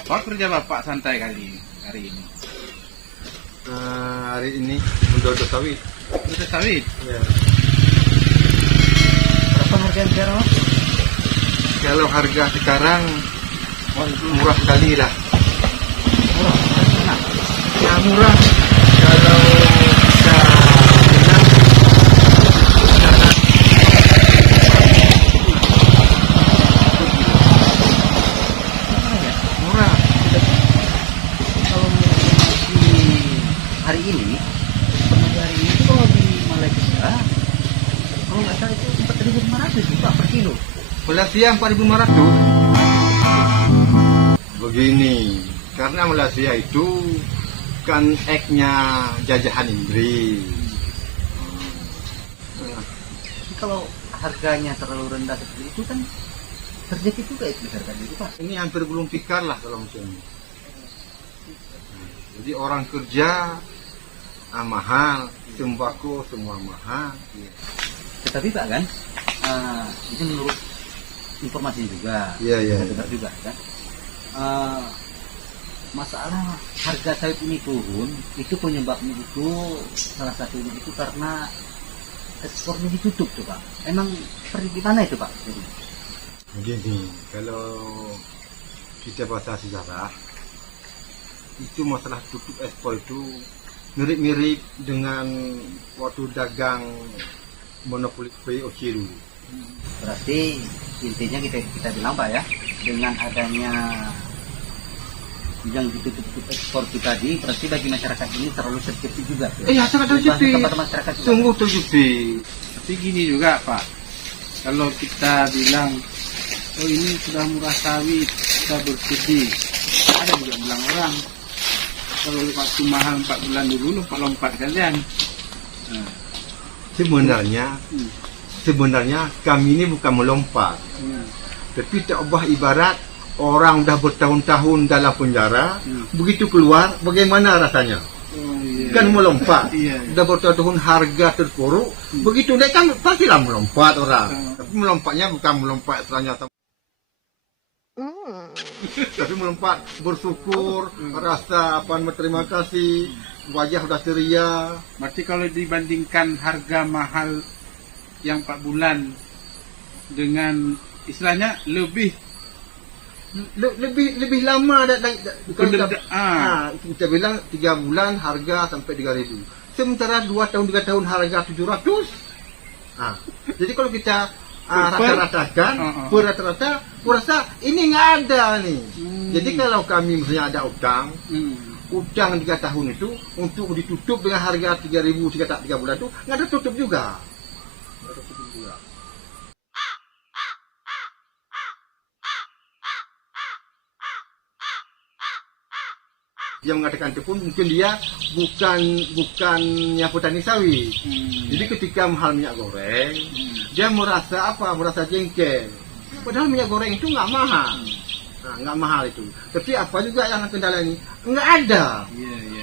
Apa kerja Bapak santai hari ini? Hari ini mendodok sawit. Udah sawit? Ya. Berapa harga sekarang, Mas? Kalau harga sekarang murah sekali lah. Murah. Nah, Ya murah. Kalau kita bilang sekarang murah. kalau mengenai hari ini, itu kalau di Malaysia, kalau nggak salah itu 4.500 Pak per kilo. Malaysia 4.500. Begini, karena Malaysia itu kan eknya jajahan Inggris. Tapi kalau harganya terlalu rendah seperti itu kan terjadi juga itu harganya itu Pak. Ini hampir belum tikar lah kalau musim. Jadi orang kerja mahal, sembako semua mahal. Tetapi Pak kan, itu menurut informasi juga, Iya. dengar juga kan. Masalah harga sawit ini turun, itu penyebabnya itu salah satunya itu karena ekspornya ditutup tuh Pak. Emang seperti gimana itu Pak? Jadi, Begini, kalau kita baca sejarah, itu masalah tutup ekspor itu mirip-mirip dengan waktu dagang monopoli VOC dulu. berarti intinya kita bilang Pak ya, dengan adanya yang ditutup ekspor itu tadi, berarti bagi masyarakat ini terlalu terjepit juga. Iya, sangat terjepit. Kepada masyarakat juga. Sungguh terjepit. Tapi gini juga Pak, kalau kita bilang, oh ini sudah murah sawit, kita bersedih. Ada juga bilang orang, kalau waktu mahal 4 bulan dulu, lompat kalian. Nah, Sebenarnya kami ini bukan melompat, tapi tak ubah ibarat orang dah bertahun-tahun dalam penjara, begitu keluar bagaimana rasanya? Oh, iya. Kan melompat. Iya. Dah bertahun-tahun harga terpuruk, begitu naik kan pastilah melompat orang. Tapi melompatnya bukan melompat ternyata. Tapi melompat bersyukur, rasa berterima kasih, wajah sudah ceria. Berarti kalau dibandingkan harga mahal yang 4 bulan dengan istilahnya lebih lebih lama kita bilang 3 bulan harga sampai 3.000. Sementara 2 tahun 3 tahun harga 700. Jadi kalau kita rata-ratakan per rata-rata, kurasa ini nggak ada nih. Jadi kalau kami misalnya ada utang 3 tahun itu untuk ditutup dengan harga 3.000 3 bulan itu nggak ada tutup juga. Yang mengatakan itu pun mungkin dia bukannya petani sawit. Jadi ketika mahal minyak goreng, dia merasa merasa jengkel. Padahal minyak goreng itu nggak mahal. Nggak mahal itu. Tapi apa juga yang kendala ini? Nggak ada.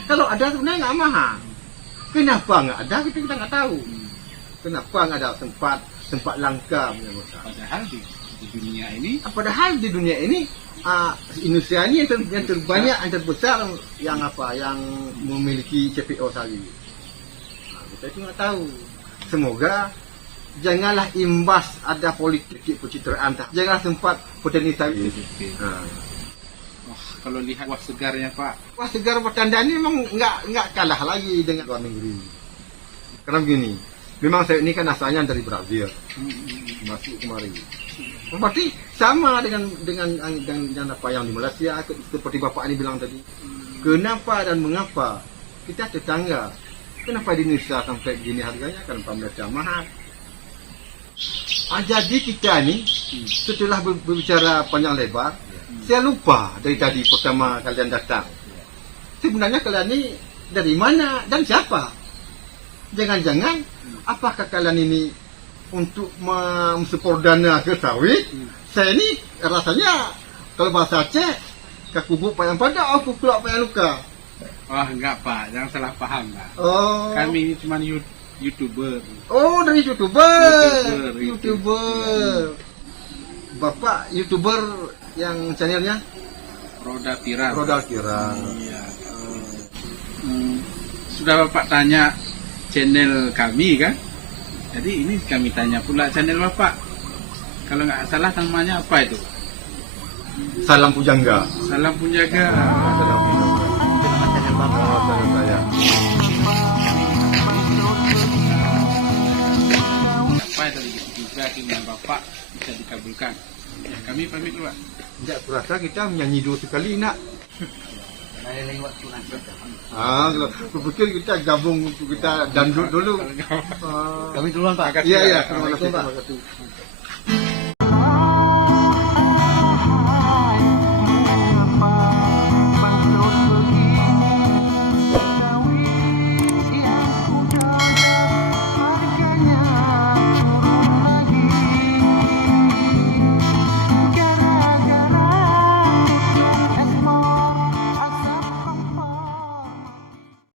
Kalau ada sebenarnya nggak mahal. Kenapa nggak ada? Kita nggak tahu. Kenapa nggak ada tempat langka minyak goreng? padahal di dunia ini. Padahal di dunia ini Indonesia ini yang terbanyak, yang terbesar, yang memiliki CPO sawit. Kita itu nggak tahu. Semoga janganlah imbas ada politik pencitraan, jangan sempat petani sawit. Kalau lihat wah segarnya Pak. Wah segar pertanda ini memang nggak kalah lagi dengan luar negeri. Karena begini, memang saya ini kan asalnya dari Brazil, masuk kemari. Berarti sama dengan apa yang di Malaysia, seperti Bapak ini bilang tadi. Kenapa dan mengapa kita tetangga? Kenapa di Indonesia sampai begini harganya? Kenapa Malaysia mahal? Jadi kita ini setelah berbicara panjang lebar, saya lupa dari tadi pertama kalian datang. Sebenarnya kalian ini dari mana dan siapa? Jangan-jangan apakah kalian ini untuk mensupport dana ke sawit? Saya ini rasanya kalau bahasa Aceh kakubuk payang pada aku kelak payang luka. Wah enggak Pak, jangan salah paham Pak. Oh. Kami ini cuma YouTuber. Oh, dari YouTuber. Bapak YouTuber yang channelnya? Roda Viral. Roda Viral. Iya. Sudah Bapak tanya channel kami kan? Jadi ini kami tanya pula channel Bapak. Kalau nggak salah namanya apa itu? Salam Pujangga. Salam Punjaga. Salam Pujangga. Itu nama channel Bapak. Oh, salam saya. Apa tadi juga keinginan Bapak bisa dikabulkan. Ya, kami pamit dulu, Pak. Tidak kurasa kita menyanyi 2 sekali nak. Lain waktu nanti. Kalau berpikir kita gabung, kita dandut dulu. Kami duluan Pak. Iya, iya. Terima kasih, Terima kasih.